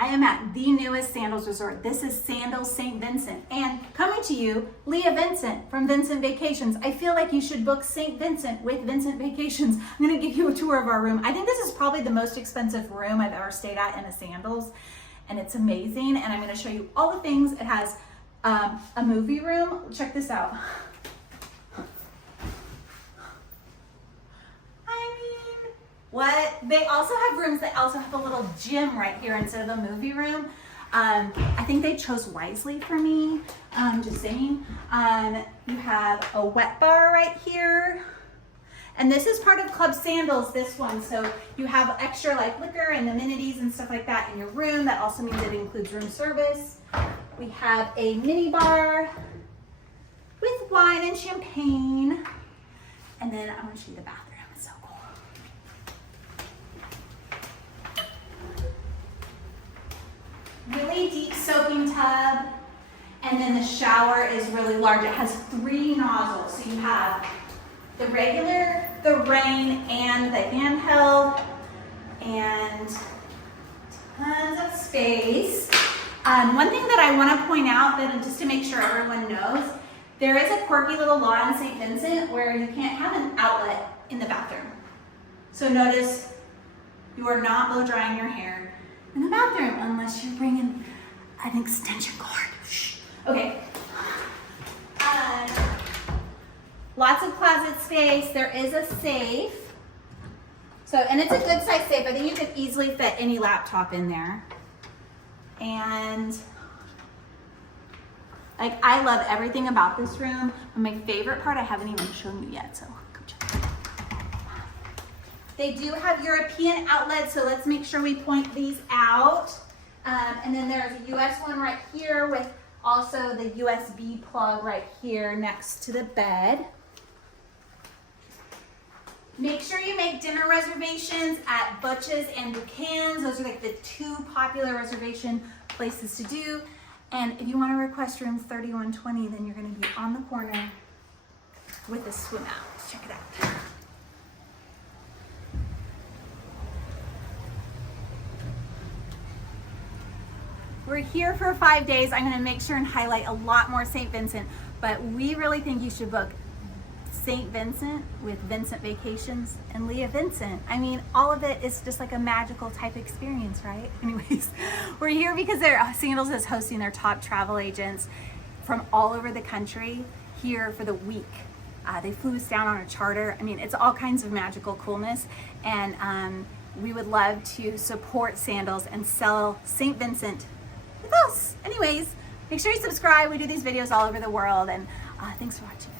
I am at the newest Sandals Resort. This is Sandals St. Vincent, and coming to you, Leah Vincent from Vincent Vacations. I feel like you should book St. Vincent with Vincent Vacations. I'm gonna give you a tour of our room. I think this is probably the most expensive room I've ever stayed at in a Sandals, and it's amazing, and I'm gonna show you all the things. It has a movie room. Check this out. What? They also have rooms that also have a little gym right here instead of a movie room. I think they chose wisely for me, just saying. You have a wet bar right here. And this is part of Club Sandals, this one. So you have extra like liquor and amenities and stuff like that in your room. That also means it includes room service. We have a mini bar with wine and champagne. And then I'm gonna show you the bathroom. It's so cool. Really deep soaking tub, and then the shower is really large. It has 3 nozzles, so you have the regular, the rain, and the handheld, and tons of space. One thing that I want to point out, that just to make sure everyone knows, there is a quirky little law in St. Vincent where you can't have an outlet in the bathroom. So notice you are not blow drying your hair in the bathroom unless you're bringing an extension cord. Okay. Lots of closet space. There is a safe. So, and it's a good size safe. I think you could easily fit any laptop in there. And like, I love everything about this room. And my favorite part I haven't even shown you yet, so come check it out. They do have European outlets, so let's make sure we point these out. And then there's a US one right here with also the USB plug right here next to the bed. Make sure you make dinner reservations at Butch's and Buchan's. Those are like the 2 popular reservation places to do. And if you want to request room 3120, then you're going to be on the corner with a swim out. Check it out. We're here for 5 days. I'm going to make sure and highlight a lot more St. Vincent, but we really think you should book St. Vincent with Vincent Vacations and Leah Vincent. I mean, all of it is just like a magical type experience, right? Anyways, we're here because Sandals is hosting their top travel agents from all over the country here for the week. They flew us down on a charter. I mean, it's all kinds of magical coolness, and we would love to support Sandals and sell St. Vincent with us. Anyways, make sure you subscribe. We do these videos all over the world, and thanks for watching.